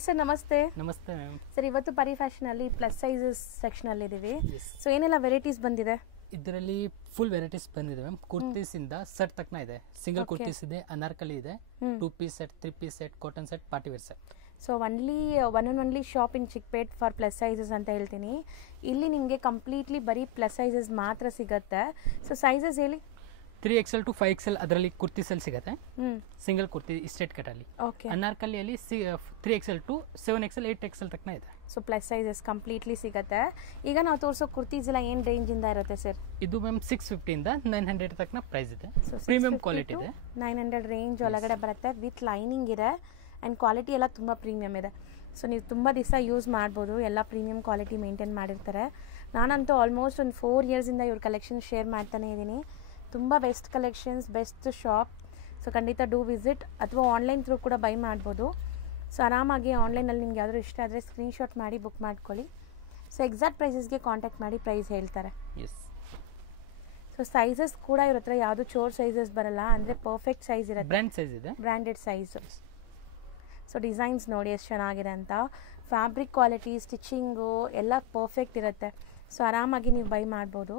Sir ನಮಸ್ತೆ. ನಮಸ್ತೆ ma'am. Sir ಇವತ್ತು ಪರಿ ಫ್ಯಾಷನ್ ಅಲ್ಲಿ ಪ್ಲಸ್ ಸೈಜಸ್ ಸೆಕ್ಷನ್ ಅಲ್ಲಿ ಇದೀವಿ. Yes. ಸೊ ಏನೆಲ್ಲ ವೆರೈಟೀಸ್ ಬಂದಿದೆ? ಇದರಲ್ಲಿ ಫುಲ್ ವೆರೈಟೀಸ್ ಬಂದಿದೆ ಮ್ಯಾಮ್. ಕುರ್ತೀಸ್ ಇಂದ ಸೆಟ್ ತಕ್ಕನ ಇದೆ. Single Okay. ಕುರ್ತೀಸ್ ಇದೆ, ಅನಾರ್ಕಲಿ ಇದೆ, 2 piece set, 3 piece set, cotton set, party wear set. So one and only shop in Chickpet for plus sizes ಅಂತ ಹೇಳ್ತೀನಿ. ಇಲ್ಲಿ ನಿಮಗೆ ಕಂಪ್ಲೀಟ್ಲಿ ಬರೀ ಪ್ಲಸ್ ಸೈಜಸ್ ಮಾತ್ರ ಸಿಗುತ್ತೆ. ಸೊ ಸೈಜಸ್ ಹೇಳಿ. 3XL to 5XL ಅದರಲ್ಲಿ ಕುರ್ತೀಸಲ್ಲಿ ಸಿಗುತ್ತೆ. Hmm single kurti straight cut ಅಲ್ಲಿ. ಓಕೆ. ಅನಾರ್ಕಲಿಯಲ್ಲಿ 3XL to 7XL 8XL ತಕ್ಕನ ಇದೆ. ಸೊ ಪ್ಲಸ್ ಸೈಜಸ್ ಕಂಪ್ಲೀಟ್ಲಿ ಸಿಗುತ್ತೆ. ಈಗ ನಾವು ತೋರಿಸೋ ಕುರ್ತೀಸ್ ಎಲ್ಲ ಏನು ರೇಂಜ್ ಇಂದ ಇರುತ್ತೆ ಸರ್? ಇದು ಮ್ಯಾಮ್ 650 ಇಂದ 900 ತಕ್ಕನ ಪ್ರೈಸ್ ಇದೆ. ಸೊ ಪ್ರೀಮಿಯಂ ಕ್ವಾಲಿಟಿ ಇದೆ. 900 ರೇಂಜ್ ಒಳಗಡೆ ಬರುತ್ತೆ. ವಿತ್ ಲೈನಿಂಗ್ ಇದೆ ಆ್ಯಂಡ್ ಕ್ವಾಲಿಟಿ ಎಲ್ಲ ತುಂಬ ಪ್ರೀಮಿಯಮ್ ಇದೆ. ಸೊ ನೀವು ತುಂಬ ದಿವಸ ಯೂಸ್ ಮಾಡ್ಬೋದು. ಎಲ್ಲ ಪ್ರೀಮಿಯಂ ಕ್ವಾಲಿಟಿ ಮೇಂಟೈನ್ ಮಾಡಿರ್ತಾರೆ. ನಾನಂತೂ ಆಲ್ಮೋಸ್ಟ್ ಒಂದು 4 ಇಯರ್ಸಿಂದ ಇವ್ರ ಕಲೆಕ್ಷನ್ ಶೇರ್ ಮಾಡ್ತಾನೆ ಇದ್ದೀನಿ. ತುಂಬ best collections, best shop. So ಖಂಡಿತ ಡೂ ವಿಸಿಟ್, ಅಥವಾ ಆನ್ಲೈನ್ ಥ್ರೂ ಕೂಡ ಬೈ ಮಾಡ್ಬೋದು. ಸೊ ಆರಾಮಾಗಿ ಆನ್ಲೈನಲ್ಲಿ ನಿಮ್ಗೆ ಯಾವ್ದಾದ್ರು ಇಷ್ಟ ಆದರೆ ಸ್ಕ್ರೀನ್ಶಾಟ್ ಮಾಡಿ ಬುಕ್ ಮಾಡ್ಕೊಳ್ಳಿ. ಸೊ ಎಕ್ಸಾಕ್ಟ್ ಪ್ರೈಸಸ್ಗೆ ಕಾಂಟ್ಯಾಕ್ಟ್ ಮಾಡಿ ಪ್ರೈಸ್ ಹೇಳ್ತಾರೆ. ಎಸ್. ಸೊ ಸೈಜಸ್ ಕೂಡ ಇವ್ರ ಹತ್ರ ಯಾವುದು ಚೋರ್ ಸೈಜಸ್ ಬರಲ್ಲ, ಅಂದರೆ ಪರ್ಫೆಕ್ಟ್ ಸೈಜ್ ಇರುತ್ತೆ. ಬ್ರ್ಯಾಂಡ್ ಸೈಜ್ ಇದೆ, ಬ್ರ್ಯಾಂಡೆಡ್ ಸೈಜ್. ಸೊ ಡಿಸೈನ್ಸ್ ನೋಡಿ ಎಷ್ಟು ಚೆನ್ನಾಗಿದೆ ಅಂತ. ಫ್ಯಾಬ್ರಿಕ್ ಕ್ವಾಲಿಟಿ, ಸ್ಟಿಚಿಂಗು ಎಲ್ಲ ಪರ್ಫೆಕ್ಟ್ ಇರುತ್ತೆ. ಸೊ ಆರಾಮಾಗಿ ನೀವು ಬೈ ಮಾಡ್ಬೋದು.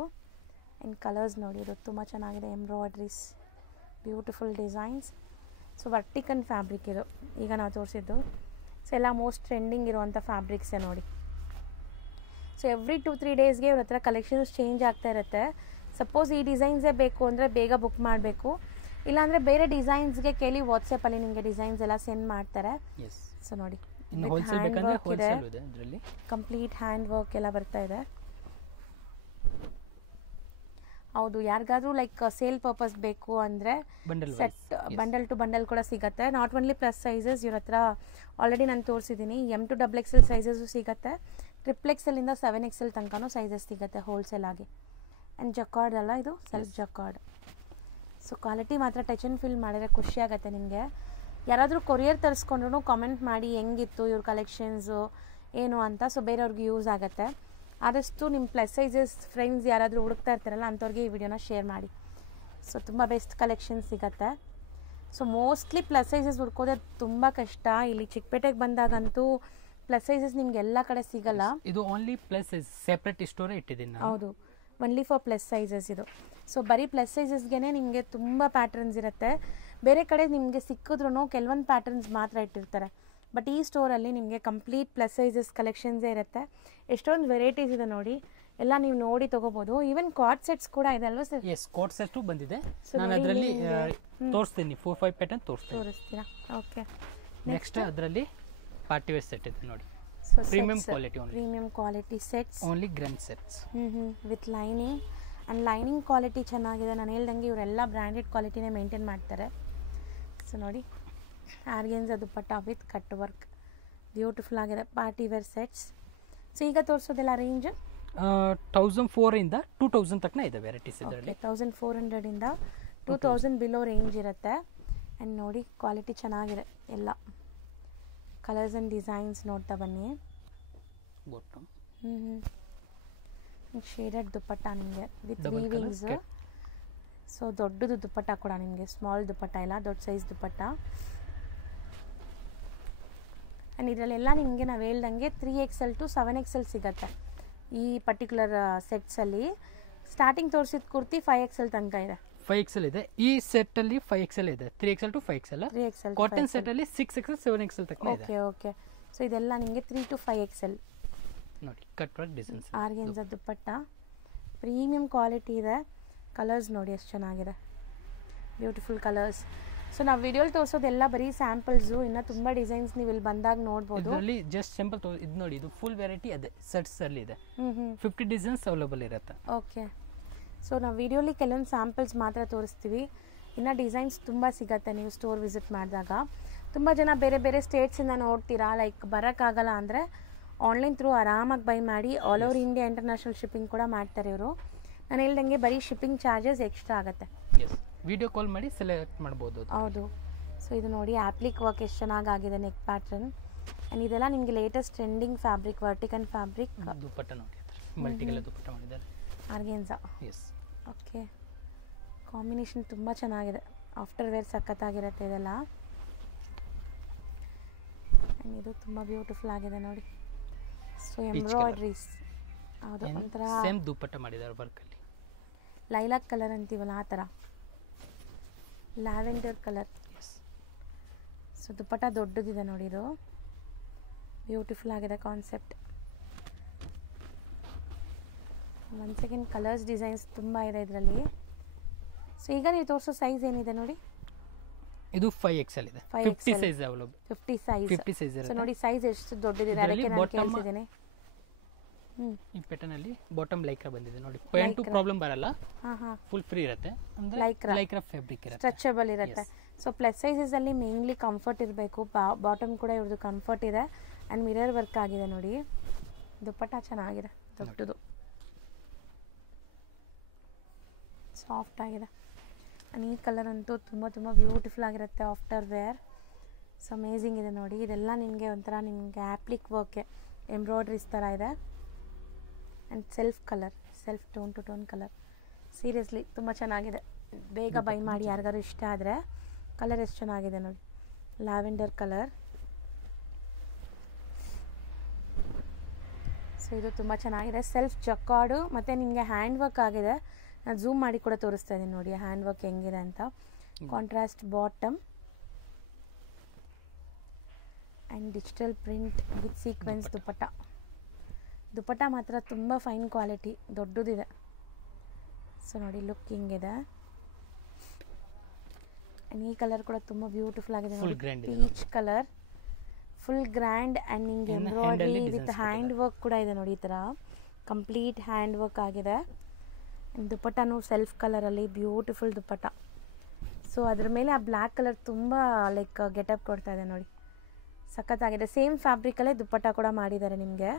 ಆ್ಯಂಡ್ ಕಲರ್ಸ್ ನೋಡಿ, ಇದು ತುಂಬ ಚೆನ್ನಾಗಿದೆ. Embroideries, beautiful designs. ಸೊ ವರ್ಟಿಕನ್ ಫ್ಯಾಬ್ರಿಕ್ ಇದು ಈಗ ನಾವು ತೋರಿಸಿದ್ದು. ಸೊ ಎಲ್ಲ ಮೋಸ್ಟ್ ಟ್ರೆಂಡಿಂಗ್ ಇರುವಂಥ ಫ್ಯಾಬ್ರಿಕ್ಸೇ ನೋಡಿ. ಸೊ ಎವ್ರಿ 2-3 ಡೇಸ್ಗೆ ಇವ್ರ ಹತ್ರ ಕಲೆಕ್ಷನ್ಸ್ ಚೇಂಜ್ ಆಗ್ತಾ ಇರುತ್ತೆ. ಸಪೋಸ್ ಈ ಡಿಸೈನ್ಸೇ ಬೇಕು ಅಂದರೆ ಬೇಗ ಬುಕ್ ಮಾಡಬೇಕು. ಇಲ್ಲಾಂದರೆ ಬೇರೆ ಡಿಸೈನ್ಸ್ಗೆ ಕೇಳಿ ವಾಟ್ಸಪ್ಪಲ್ಲಿ ನಿಮಗೆ ಡಿಸೈನ್ಸ್ ಎಲ್ಲ ಸೆಂಡ್ ಮಾಡ್ತಾರೆ. ಎಸ್. ಸೊ ನೋಡಿ, ಇನ್ನು ಹೋಲ್ಸೇಲ್ ಬೇಕಂದ್ರೆ ಹೋಲ್ಸೇಲ್ ಇದೆ ಇದರಲ್ಲಿ. ಕಂಪ್ಲೀಟ್ ಹ್ಯಾಂಡ್ ವರ್ಕ್ ಎಲ್ಲ ಬರ್ತಾ ಇದೆ. ಹೌದು, ಯಾರಿಗಾದ್ರೂ ಲೈಕ್ ಸೇಲ್ ಪರ್ಪಸ್ ಬೇಕು ಅಂದರೆ ಸೆಟ್ ಬಂಡಲ್ ಟು ಬಂಡಲ್ ಕೂಡ ಸಿಗುತ್ತೆ. ನಾಟ್ ಓನ್ಲಿ ಪ್ಲಸ್ ಸೈಜಸ್ ಇವ್ರ ಹತ್ರ ಆಲ್ರೆಡಿ ನಾನು ತೋರಿಸಿದ್ದೀನಿ. M to XXL ಸೈಜಸ್ಸು ಸಿಗುತ್ತೆ. XXLinದ 7XL ತನಕನೂ ಸೈಜಸ್ ಸಿಗುತ್ತೆ ಹೋಲ್ಸೇಲ್ ಆಗಿ. ಆ್ಯಂಡ್ ಜಕಾರ್ಡ್ ಅಲ್ಲ, ಇದು ಸೆಲ್ಫ್ ಜಕಾರ್ಡ್. ಸೊ ಕ್ವಾಲಿಟಿ ಮಾತ್ರ ಟಚ್ ಆ್ಯಂಡ್ ಫೀಲ್ ಮಾಡಿದ್ರೆ ಖುಷಿ ಆಗುತ್ತೆ ನಿಮಗೆ. ಯಾರಾದರೂ ಕೊರಿಯರ್ ತರಿಸ್ಕೊಂಡ್ರೂ ಕಾಮೆಂಟ್ ಮಾಡಿ ಹೆಂಗಿತ್ತು ಇವ್ರ ಕಲೆಕ್ಷನ್ಸು ಏನು ಅಂತ. ಸೊ ಬೇರೆಯವ್ರಿಗೆ ಯೂಸ್ ಆಗುತ್ತೆ. ಆದಷ್ಟು ನಿಮ್ಮ ಪ್ಲಸ್ ಸೈಜಸ್ ಫ್ರೆಂಡ್ಸ್ ಯಾರಾದರೂ ಹುಡುಕ್ತಾ ಇರ್ತಾರಲ್ಲ ಅಂಥವ್ರಿಗೆ ಈ ವಿಡಿಯೋನ ಶೇರ್ ಮಾಡಿ. ಸೊ ತುಂಬ ಬೆಸ್ಟ್ ಕಲೆಕ್ಷನ್ ಸಿಗುತ್ತೆ. ಸೊ ಮೋಸ್ಟ್ಲಿ ಪ್ಲಸ್ ಸೈಜಸ್ ಹುಡ್ಕೋದೇ ತುಂಬ ಕಷ್ಟ. ಇಲ್ಲಿ ಚಿಕ್ಕಪೇಟೆಗೆ ಬಂದಾಗಂತೂ ಪ್ಲಸ್ ಸೈಜಸ್ ನಿಮ್ಗೆ ಎಲ್ಲ ಕಡೆ ಸಿಗಲ್ಲ. ಇದು ಓನ್ಲಿ ಪ್ಲಸ್ ಸೈಜ್ ಸೆಪರೇಟ್ ಸ್ಟೋರೇ ಇಟ್ಟಿದ್ದೀನಿ ನಾನು. ಹೌದು, ಒನ್ಲಿ ಫಾರ್ ಪ್ಲಸ್ ಸೈಜಸ್ ಇದು. ಸೊ ಬರೀ ಪ್ಲಸ್ ಸೈಜಸ್ಗೆ ನಿಮಗೆ ತುಂಬ ಪ್ಯಾಟರ್ನ್ಸ್ ಇರುತ್ತೆ. ಬೇರೆ ಕಡೆ ನಿಮಗೆ ಸಿಕ್ಕಿದ್ರೂ ಕೆಲವೊಂದು ಪ್ಯಾಟರ್ನ್ಸ್ ಮಾತ್ರ ಇಟ್ಟಿರ್ತಾರೆ. ಬಟ್ ಈ ಸ್ಟೋರಲ್ಲಿ ನಿಮಗೆ ಕಂಪ್ಲೀಟ್ ಪ್ಲಸ್ ಸೈಜಸ್ ಕಲೆಕ್ಷನ್ಸೇ ಇರುತ್ತೆ. ಎಷ್ಟೊಂದು ವೆರೈಟೀಸ್ ಇದೆ ನೋಡಿ, ಎಲ್ಲ ನೀವು ನೋಡಿ ತೊಗೋಬೋದು. ಈವನ್ ಕಾರ್ಡ್ ಸೆಟ್ಸ್ ಕೂಡ ಇದೆ ಅಲ್ವಾ ಸರ್? ಎಸ್, ಕೋಟ್ ಸೆಟ್ ಬಂದಿದೆ. ನಾನು ಅದರಲ್ಲಿ ತೋರಿಸ್ತೀನಿ, 4-5 ಪ್ಯಾಟರ್ನ್ ತೋರಿಸ್ತೀರಾ? ಓಕೆ. ನೆಕ್ಸ್ಟ್ ಅದರಲ್ಲಿ ಪಾರ್ಟಿ ವೇರ್ ಸೆಟ್ ಇದೆ ನೋಡಿ. So premium quality, premium quality sets, only grand sets. With lining. And lining quality ಚೆನ್ನಾಗಿದೆ. ನಾನು ಹೇಳ್ದಂಗೆ ಇವರೆಲ್ಲ ಬ್ರ್ಯಾಂಡೆಡ್ ಕ್ವಾಲಿಟಿನೇ ಮೇಂಟೈನ್ ಮಾಡ್ತಾರೆ. ಸೊ ನೋಡಿ, organza dupatta with cut work, beautiful ಆಗಿದೆ. Party wear sets. ಸೊ ಈಗ ತೋರಿಸೋದೆಲ್ಲ ರೇಂಜ್ 1400 ಇಂದ 2000 ತನಕ ಇದೆ ವೆರೈಟೀಸ್ ಇದರಲ್ಲಿ. 1400 ಇಂದ 2000 ಬಿಲೋ ರೇಂಜ್ ಇರುತ್ತೆ. ಆ್ಯಂಡ್ ನೋಡಿ, ಕ್ವಾಲಿಟಿ ಚೆನ್ನಾಗಿದೆ. ಎಲ್ಲ ಕಲರ್ಸ್ ಆ್ಯಂಡ್ ಡಿಸೈನ್ಸ್ ನೋಡ್ತಾ ಬನ್ನಿ. ಶೇಡೆಡ್ ದುಪ್ಪಟ್ಟ ನಿಮಗೆ ವಿತ್ ವೀವಿಂಗ್ಸ್. ಸೊ ದೊಡ್ಡದು ದುಪ್ಪಟ್ಟ ಕೂಡ ನಿಮಗೆ, ಸ್ಮಾಲ್ ದುಪ್ಪಟ್ಟ ಇಲ್ಲ, ದೊಡ್ಡ ಸೈಜ್ ದುಪ್ಪಟ್ಟ. ಆ್ಯಂಡ್ ಇದರಲ್ಲೆಲ್ಲ ನಿಮಗೆ ನಾವು ಹೇಳ್ದಂಗೆ 3XL to 7XL ಸಿಗುತ್ತೆ ಈ ಪರ್ಟಿಕ್ಯುಲರ್ ಸೆಟ್ಸಲ್ಲಿ. ಸ್ಟಾರ್ಟಿಂಗ್ ತೋರಿಸಿದ ಕುರ್ತಿ 5XL ತನಕ ಇದೆ. 5XL ಇದೆ ಈ ಸೆಟ್ ಅಲ್ಲಿ. 5XL ಇದೆ, 3XL to 5XL. 3XL cotton set ಅಲ್ಲಿ 6XL 7XL ತನಕ ಇದೆ. Okay okay. ಸೊ ಇದೆಲ್ಲ ನಿಮಗೆ 3 to 5XL ನೋಡಿ. ಕಟ್ ವರ್ಕ್ ಡಿಸೈನ್ಸ್, ಆರ್ಗೆನ್ಸಾ ದುಪ್ಪಟ್ಟ, ಪ್ರೀಮಿಯಂ ಕ್ವಾಲಿಟಿ ಇದೆ. ಕಲರ್ಸ್ ನೋಡಿ ಎಷ್ಟು ಚೆನ್ನಾಗಿದೆ, ಬ್ಯೂಟಿಫುಲ್ ಕಲರ್ಸ್. ಸೊ ನಾವು ವಿಡಿಯೋಲಿ ತೋರಿಸೋದೆಲ್ಲ ಬರೀ ಸ್ಯಾಂಪಲ್ಸು. ಇನ್ನು ತುಂಬ ಡಿಸೈನ್ಸ್ ನೀವು ಇಲ್ಲಿ ಬಂದಾಗ ನೋಡ್ಬೋದು. ಇದರಲ್ಲಿ ಜಸ್ಟ್ ಸಿಂಪಲ್ ಇದು ನೋಡಿ, ಇದು ಫುಲ್ ವೆರೈಟಿ ಅದೇ ಸೆಟ್ಸ್ ಅಲ್ಲಿ ಇದೆ. 50 ಡಿಸೈನ್ಸ್ ಅವೈಲೇಬಲ್ ಇರುತ್ತೆ. ಓಕೆ. ಸೊ ನಾವು ವಿಡಿಯೋಲಿ ಕೆಲವೊಂದು ಸ್ಯಾಂಪಲ್ಸ್ ಮಾತ್ರ ತೋರಿಸ್ತೀವಿ. ಇನ್ನು ಡಿಸೈನ್ಸ್ ತುಂಬ ಸಿಗುತ್ತೆ ನೀವು ಸ್ಟೋರ್ ವಿಸಿಟ್ ಮಾಡಿದಾಗ. ತುಂಬ ಜನ ಬೇರೆ ಬೇರೆ ಸ್ಟೇಟ್ಸಿಂದ ನೋಡ್ತೀರಾ, ಲೈಕ್ ಬರೋಕ್ಕಾಗಲ್ಲ ಅಂದರೆ ಆನ್ಲೈನ್ ಥ್ರೂ ಆರಾಮಾಗಿ ಬೈ ಮಾಡಿ. All over India international shipping ಕೂಡ ಮಾಡ್ತಾರೆ ಇವರು. ನಾನು ಹೇಳ್ದಂಗೆ ಬರೀ ಶಿಪ್ಪಿಂಗ್ ಚಾರ್ಜಸ್ ಎಕ್ಸ್ಟ್ರಾ ಆಗುತ್ತೆ. ಎಸ್, ವಿಡಿಯೋ ಕಾಲ್ ಮಾಡಿ ಸೆಲೆಕ್ಟ್ ಮಾಡ್ಬೋದು. ಹೌದು. ಸೊ ಇದು ನೋಡಿ, ಆಪ್ಲಿಕ್ ವರ್ಕ್ ಎಷ್ಟು ಚೆನ್ನಾಗಿದೆ, ನೆಕ್ ಪ್ಯಾಟರ್ನ್. ಆ್ಯಂಡ್ ಇದೆಲ್ಲ ನಿಮಗೆ ಲೇಟೆಸ್ಟ್ ಟ್ರೆಂಡಿಂಗ್ ಫ್ಯಾಬ್ರಿಕ್, ವರ್ಟಿಕನ್ ಫ್ಯಾಬ್ರಿಕ್. ದುಪ್ಪಟ್ಟ ನೋಡಿ, ಮಲ್ಟಿಕಲ್ ದುಪ್ಪಟ್ಟ ಮಾಡಿದ್ದಾರೆ. ಆರ್ಗೆನ್ಸಾ. ಎಸ್. ಓಕೆ. ಕಾಂಬಿನೇಷನ್ ತುಂಬ ಚೆನ್ನಾಗಿದೆ. ಆಫ್ಟರ್ ವೇರ್ ಸಖತ್ತಾಗಿರುತ್ತೆ ಇದೆಲ್ಲ. ಆ್ಯಂಡ್ ಇದು ತುಂಬ ಬ್ಯೂಟಿಫುಲ್ ಆಗಿದೆ ನೋಡಿ. ಸೊ ಎಂಬ್ರಾಯ್ಡ್ರೀಸ್ ಹೌದು, ಒಂಥರ ಸೇಮ್ ದುಪ್ಪಟ್ಟ ಮಾಡಿದ್ದಾರೆ ವರ್ಕಲ್ಲಿ. ಲೈಲಾಕ್ ಕಲರ್ ಅಂತೀವಲ್ಲ ಆ ಥರ, ಲ್ಯಾವೆಂಡರ್ ಕಲರ್. ಸೊ ದುಪ್ಪಟ್ಟ ದೊಡ್ಡದಿದೆ ನೋಡಿ, ಇದು ಬ್ಯೂಟಿಫುಲ್ ಆಗಿದೆ concept. One second, colours designs ತುಂಬ ಇದೆ ಇದರಲ್ಲಿ. ಸೊ ಈಗ ನೀವು ತೋರಿಸೋ ಸೈಜ್ ಏನಿದೆ ನೋಡಿ, ಇದು 5XL ಇದೆ. 50 ಸೈಜ್ ಅವೈಲೇಬಲ್. 50 ಸೈಜ್. 50 ಸೈಜ್ ಇದೆ. ಸೊ ನೋಡಿ ಸೈಜ್ ಎಷ್ಟು ದೊಡ್ಡದಿದೆ, ಅದಕ್ಕೆ ನಾನು ಕೇಳ್ತಿದ್ದೀನಿ. ಈ ಪ್ಯಾಟರ್ನ್ ಅಲ್ಲಿ ಬಾಟಮ್ ಲೈಕ್ರಾ ಬಂದಿದೆ ನೋಡಿ. ಪ್ಯಾಂಟ್ ಪ್ರಾಬ್ಲಮ್ ಬರಲ್ಲ, ಫುಲ್ ಫ್ರೀ ಇರುತ್ತೆ. ಅಂದ್ರೆ ಲೈಕ್ರಾ ಫ್ಯಾಬ್ರಿಕ್ ಇರುತ್ತೆ, ಸ್ಟ್ರೆಚಬಲ್ ಇರುತ್ತೆ. ಸೊ ಪ್ಲಸ್ ಸೈಜಸ್ ಅಲ್ಲಿ ಮೇನ್ಲಿ ಕಂಫರ್ಟ್ ಇರಬೇಕು. ಬಾಟಮ್ ಕೂಡ ಇವ್ರದ್ದು ಕಂಫರ್ಟ್ ಇದೆ ಆ್ಯಂಡ್ ಮಿರರ್ ವರ್ಕ್ ಆಗಿದೆ ನೋಡಿ. ದುಪ್ಪಟ್ಟ ಚೆನ್ನಾಗಿದೆ, ದೊಡ್ಡದು, ಸಾಫ್ಟ್ ಆಗಿದೆ. ಆ್ಯಂಡ್ ಈ ಕಲರ್ ಅಂತೂ ತುಂಬ ತುಂಬ ಬ್ಯೂಟಿಫುಲ್ ಆಗಿರುತ್ತೆ ಆಫ್ಟರ್ ವೇರ್. ಸೊ ಅಮೇಝಿಂಗ್ ಇದೆ ನೋಡಿ. ಇದೆಲ್ಲ ನಿಮಗೆ ಒಂಥರ ನಿಮಗೆ ಆ್ಯಪ್ಲಿಕ್ ವರ್ಕೆ ಎಂಬ್ರಾಯ್ಡ್ರೀಸ್ ಥರ ಇದೆ. And self colour, self tone to tone colour. Seriously ತುಂಬ ಚೆನ್ನಾಗಿದೆ. ಬೇಗ ಬೈ ಮಾಡಿ ಯಾರಿಗಾರು ಇಷ್ಟ ಆದರೆ. ಕಲರ್ ಎಷ್ಟು ಚೆನ್ನಾಗಿದೆ ನೋಡಿ, ಲ್ಯಾವೆಂಡರ್ ಕಲರ್. ಸೊ ಇದು ತುಂಬ ಚೆನ್ನಾಗಿದೆ. ಸೆಲ್ಫ್ ಜಕಾರ್ಡು ಮತ್ತು ನಿಮಗೆ ಹ್ಯಾಂಡ್ ವರ್ಕ್ ಆಗಿದೆ. ನಾನು ಝೂಮ್ ಮಾಡಿ ಕೂಡ ತೋರಿಸ್ತಾ ಇದ್ದೀನಿ ನೋಡಿ ಹ್ಯಾಂಡ್ ವರ್ಕ್ ಹೆಂಗಿದೆ ಅಂತ. Contrast bottom and digital print with sequins dupatta. Dupatta ಮಾತ್ರ ತುಂಬ ಫೈನ್ ಕ್ವಾಲಿಟಿ, ದೊಡ್ಡದಿದೆ. ಸೊ ನೋಡಿ ಲುಕ್ ಹಿಂಗಿದೆ. ಆ್ಯಂಡ್ ಈ ಕಲರ್ ಕೂಡ ತುಂಬ ಬ್ಯೂಟಿಫುಲ್ ಆಗಿದೆ ನೋಡಿ, peach colour, full grand. And ನಿಮಗೆ ಎಂಬ್ರಾಯ್ಡ್ರಿ ವಿತ್ ಹ್ಯಾಂಡ್ ವರ್ಕ್ ಕೂಡ ಇದೆ ನೋಡಿ. ಈ ಥರ ಕಂಪ್ಲೀಟ್ ಹ್ಯಾಂಡ್ ವರ್ಕ್ ಆಗಿದೆ. ದುಪ್ಪಟ್ಟನೂ ಸೆಲ್ಫ್ ಕಲರಲ್ಲಿ ಬ್ಯೂಟಿಫುಲ್ ದುಪ್ಪಟ್ಟ. ಸೊ ಅದ್ರ ಮೇಲೆ ಆ ಬ್ಲ್ಯಾಕ್ ಕಲರ್ ತುಂಬ ಲೈಕ್ ಗೆಟಪ್ ಕೊಡ್ತಾ ಇದೆ ನೋಡಿ, ಸಖತ್ತಾಗಿದೆ. ಸೇಮ್ ಫ್ಯಾಬ್ರಿಕಲ್ಲೇ ದುಪ್ಪಟ್ಟ ಕೂಡ ಮಾಡಿದ್ದಾರೆ ನಿಮಗೆ.